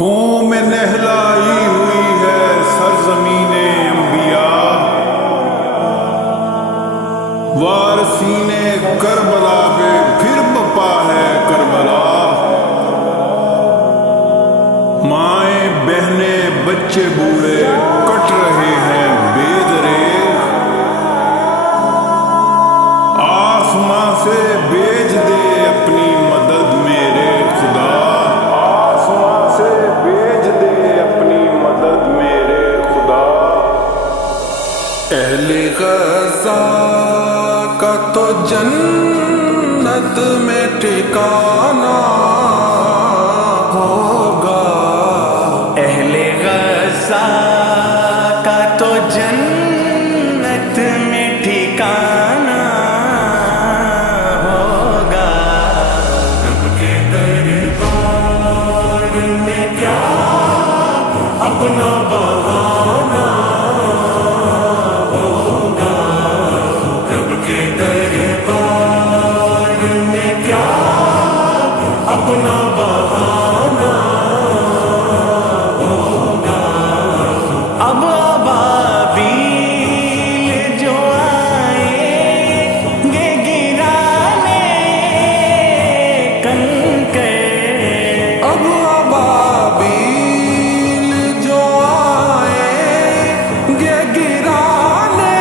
خون میں نہلائی ہوئی ہے سرزمین انبیاء، وارثین کربلا پہ پھر بپا ہے کربلا۔ مائیں بہنیں بچے بوڑھے کٹ رہے ہیں بے دریغ، آسماں سے بھیج دے اپنی مدد میرے خدا، آسماں سے بھیج دے اپنی مدد میرے خدا۔ اہل غزہ کا تو جنت میں ٹھکانہ ہوگا، اہل غزہ کا تو جنت میں ٹھکانہ ہوگا۔ رب کے دربار میں کیا اپنا بہانہ ہوگا، رب کے دربار میں کیا اپنا بہانہ ہوگا۔ اب ابابیل جو آئیں گے گرانے کنکر، اب ابابیل جو آئیں گے گرانے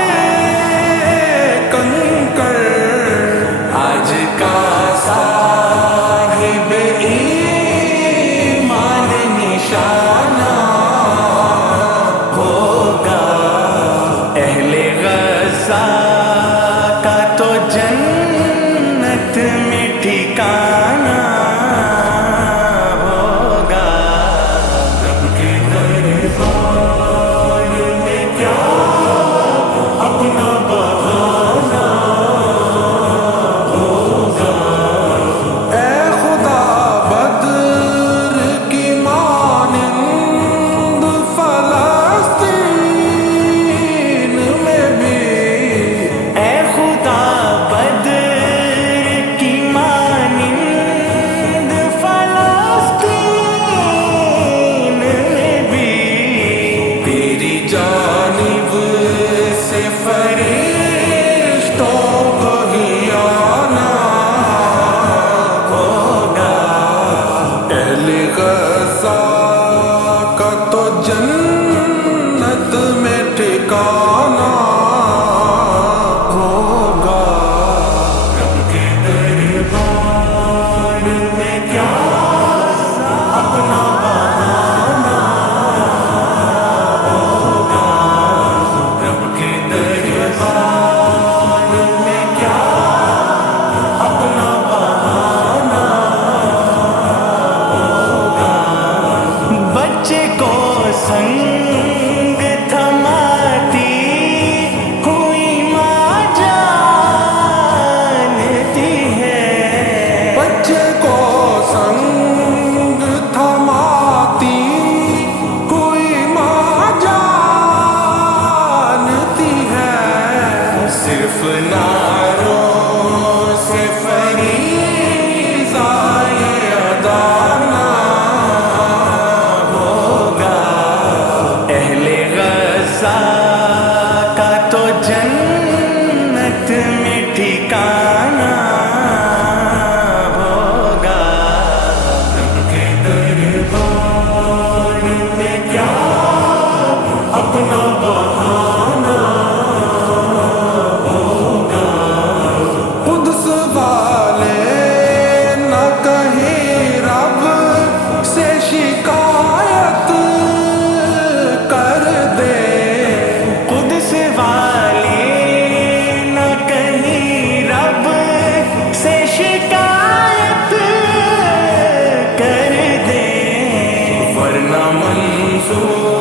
کنکر، آج کا صاحب ایمان نشانہ ہوگا۔ اہل غزہ کا تو جنت میں ٹھکانہ ہوگا، رب کے دربار میں کیا اپنا بہانہ ہوگا۔ اے خدا بدر کی مانند فلسطین میں بھی، اے خدا بدر کی مانند فلسطین میں بھی، تیری جانب سے فرشتوں کو ہی آنا ہوگا۔ اہل غزہ کا تو جنت میں ٹھکانہ ہوگا۔ رب کے دربار میں کیا اپنا بہانہ ہوگا، رب کے دربار میں کیا اپنا بہانہ ہوگا۔ بچے کو سنگ تھماتی ہوئی ماں جانتی ہے، بچے کو سنگ تھماتی ہوئی ماں جانتی ہے، صرف ناروں سے فریضہ یہ ادا نہ ہوگا۔ اہل غزہ کا تو جنت میں ٹھکانہ ہوگا، رب کے دربار میں کیا اپنا بہانہ ہوگا۔ قدس والے نہ کہیں رب سے شکایت کر دے، قدس والے نہ کہیں رب سے شکایت کر دیں، ورنہ منظور